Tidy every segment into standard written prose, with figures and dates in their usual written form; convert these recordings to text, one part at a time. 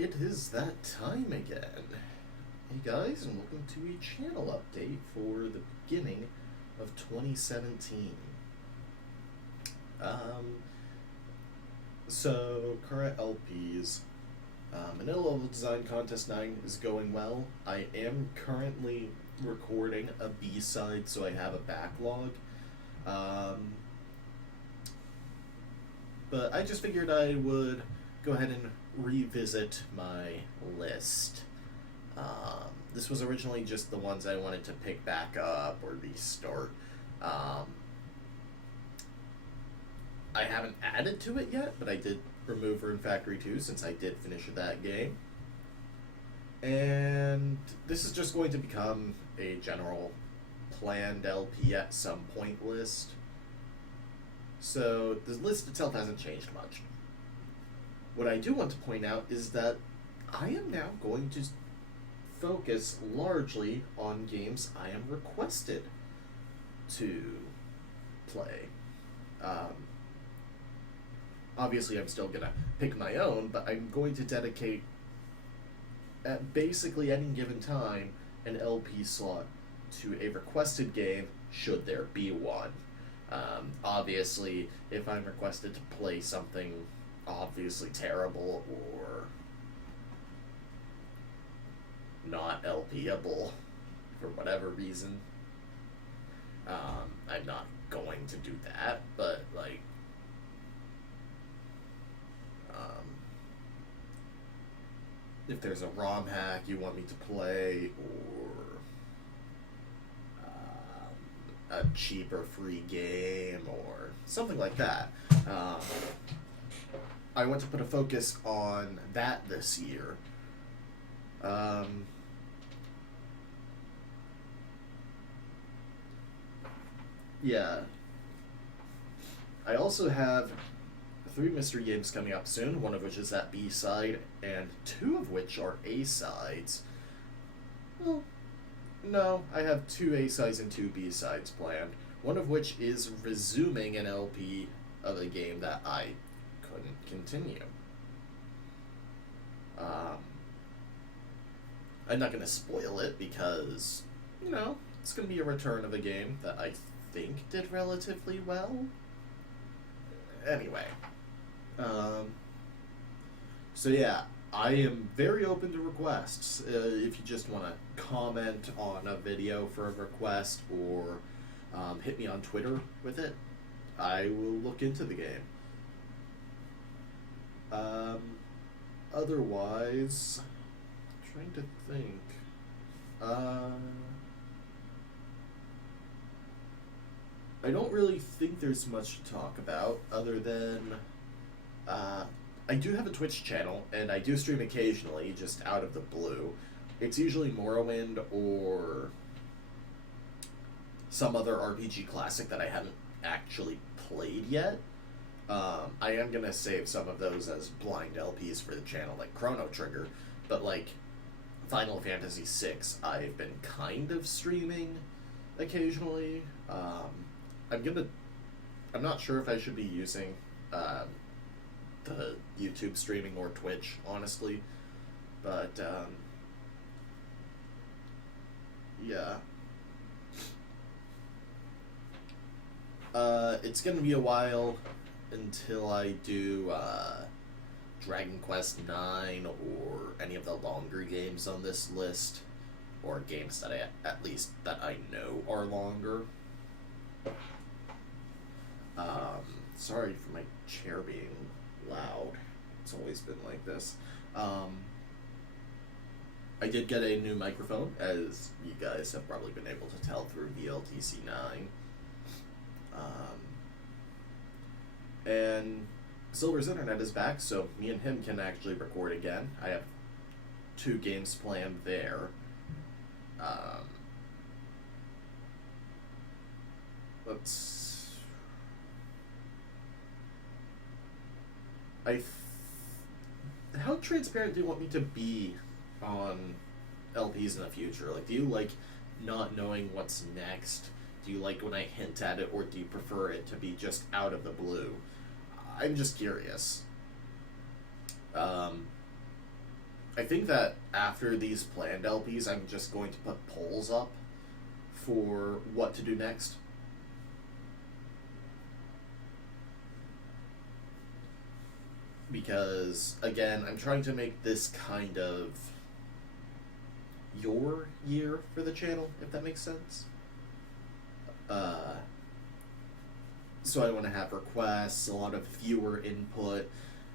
It is that time again. Hey guys, and welcome to a channel update for the beginning of 2017. Um, current LPs. Manila Level Design Contest 9 is going well. I am currently recording a B-side, so I have a backlog. But I just figured I would go ahead and revisit my list. This was originally just the ones I wanted to pick back up or restart. I haven't added to it yet, but I did remove Rune Factory 2 since I did finish that game. And this is just going to become a general planned LP at some point list. So the list itself hasn't changed much. What I do want to point out is that I am now going to focus largely on games I am requested to play. Obviously, I'm still going to pick my own, but I'm going to dedicate, at basically any given time, an LP slot to a requested game, should there be one. Obviously, if I'm requested to play something obviously terrible or not LPable for whatever reason, I'm not going to do that, but if there's a ROM hack you want me to play, or a cheaper free game, or something like that, I want to put a focus on that this year. Yeah. I also have 3 mystery games coming up soon, one of which is that B-side, and 2 of which are A-sides. Well, no, I have 2 A-sides and 2 B-sides planned, one of which is resuming an LP of a game that I couldn't continue. I'm not going to spoil it because, it's going to be a return of a game that I think did relatively well. Anyway. So yeah, I am very open to requests. If you just want to comment on a video for a request or hit me on Twitter with it, I will look into the game. Otherwise, I'm trying to think. I don't really think there's much to talk about other than I do have a Twitch channel, and I do stream occasionally, just out of the blue. It's usually Morrowind or some other RPG classic that I haven't actually played yet. I am going to save some of those as blind LPs for the channel, like Chrono Trigger, but Final Fantasy VI, I've been kind of streaming occasionally. I'm not sure if I should be using the YouTube streaming or Twitch, honestly, but yeah. It's gonna be a while until I do Dragon Quest IX or any of the longer games on this list, or games that I know are longer. Sorry for my chair being loud. It's always been like this. I did get a new microphone, as you guys have probably been able to tell through VLTC 9. And Silver's internet is back, so me and him can actually record again. I have 2 games planned there. How transparent do you want me to be on LPs in the future? Do you like not knowing what's next? Do you like when I hint at it, or do you prefer it to be just out of the blue? I'm just curious. I think that after these planned LPs, I'm just going to put polls up for what to do next. Because, again, I'm trying to make this kind of your year for the channel, if that makes sense. So I want to have requests, a lot of viewer input,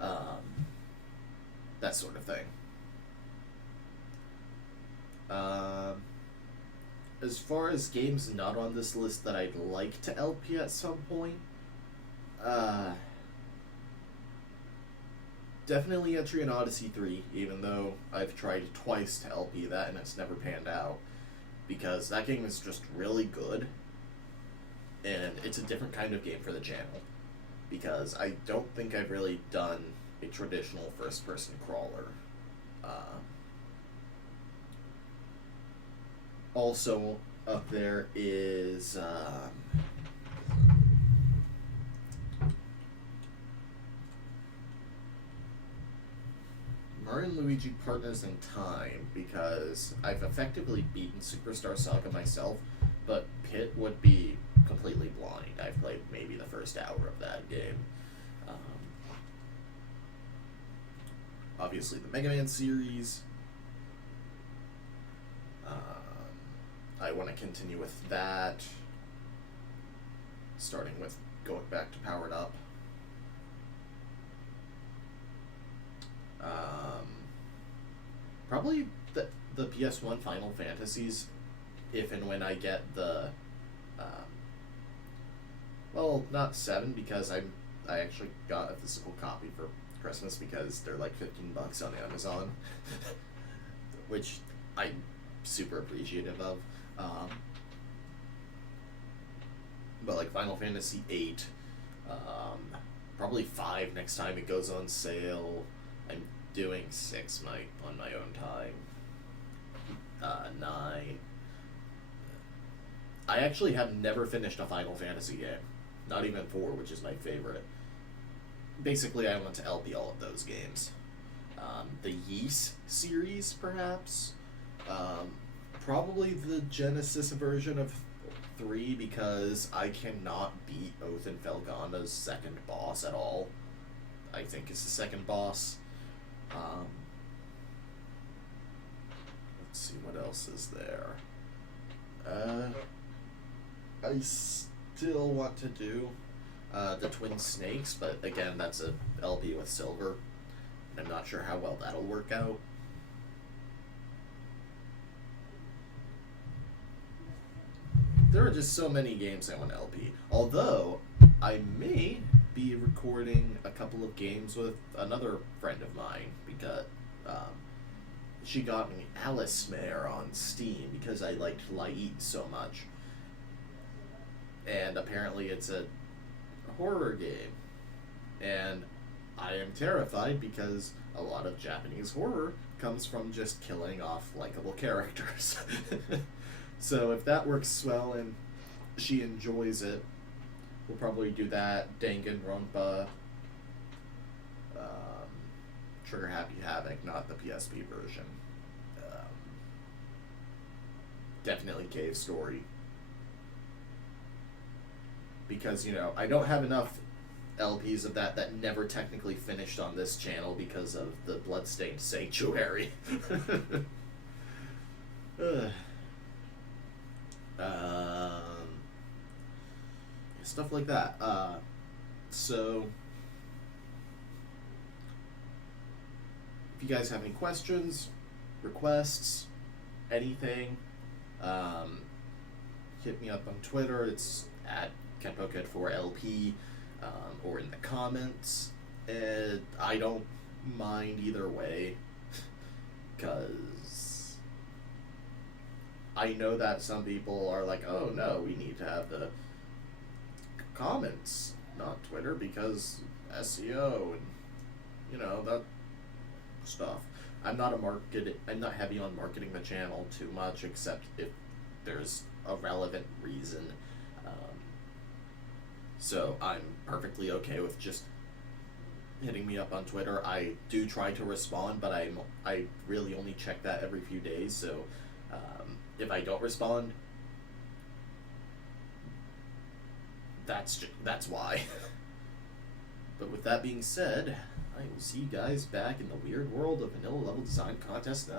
that sort of thing. As far as games not on this list that I'd like to LP at some point, definitely Etrian Odyssey 3, even though I've tried twice to LP that and it's never panned out, because that game is just really good, and it's a different kind of game for the channel, because I don't think I've really done a traditional first-person crawler. Also up there is Mario and Luigi Partners in Time, because I've effectively beaten Superstar Saga myself, but Pit would be completely blind. I've played maybe the first hour of that game. Obviously the Mega Man series. I want to continue with that, starting with going back to Powered Up. Probably the PS1 Final Fantasies, if and when I get the, well, not 7, because I actually got a physical copy for Christmas because they're like $15 on Amazon, which I'm super appreciative of. But like Final Fantasy 8, probably 5 next time it goes on sale. I'm doing 6 on my own time. 9. I actually have never finished a Final Fantasy game. Not even 4, which is my favorite. Basically, I want to LP all of those games. The Ys series, perhaps. Probably the Genesis version of 3, because I cannot beat Othin Felganda's second boss at all. I think it's the second boss. Let's see, what else is there? I still want to do the Twin Snakes, but again, that's a LP with Silver. I'm not sure how well that'll work out. There are just so many games I want to LP. Although, I may be recording a couple of games with another friend of mine, because she got me Alice Mare on Steam because I liked Laït so much. And apparently it's a horror game. And I am terrified because a lot of Japanese horror comes from just killing off likable characters. So if that works well and she enjoys it, we'll probably do that. Danganronpa, Trigger Happy Havoc, not the PSP version. Definitely Cave Story. Because, you know, I don't have enough LPs of that never technically finished on this channel because of the Bloodstained Sanctuary. Stuff like that. So, if you guys have any questions, requests, anything, hit me up on Twitter. It's at KenpoKid4LP, or in the comments. And I don't mind either way, because I know that some people are like, oh no, we need to have the comments, not Twitter, because SEO and, you know, that stuff. I'm not heavy on marketing the channel too much, except if there's a relevant reason. So I'm perfectly okay with just hitting me up on Twitter. I do try to respond, but I really only check that every few days. So if I don't respond, that's why. But with that being said, I will see you guys back in the weird world of Vanilla Level Design Contest 9.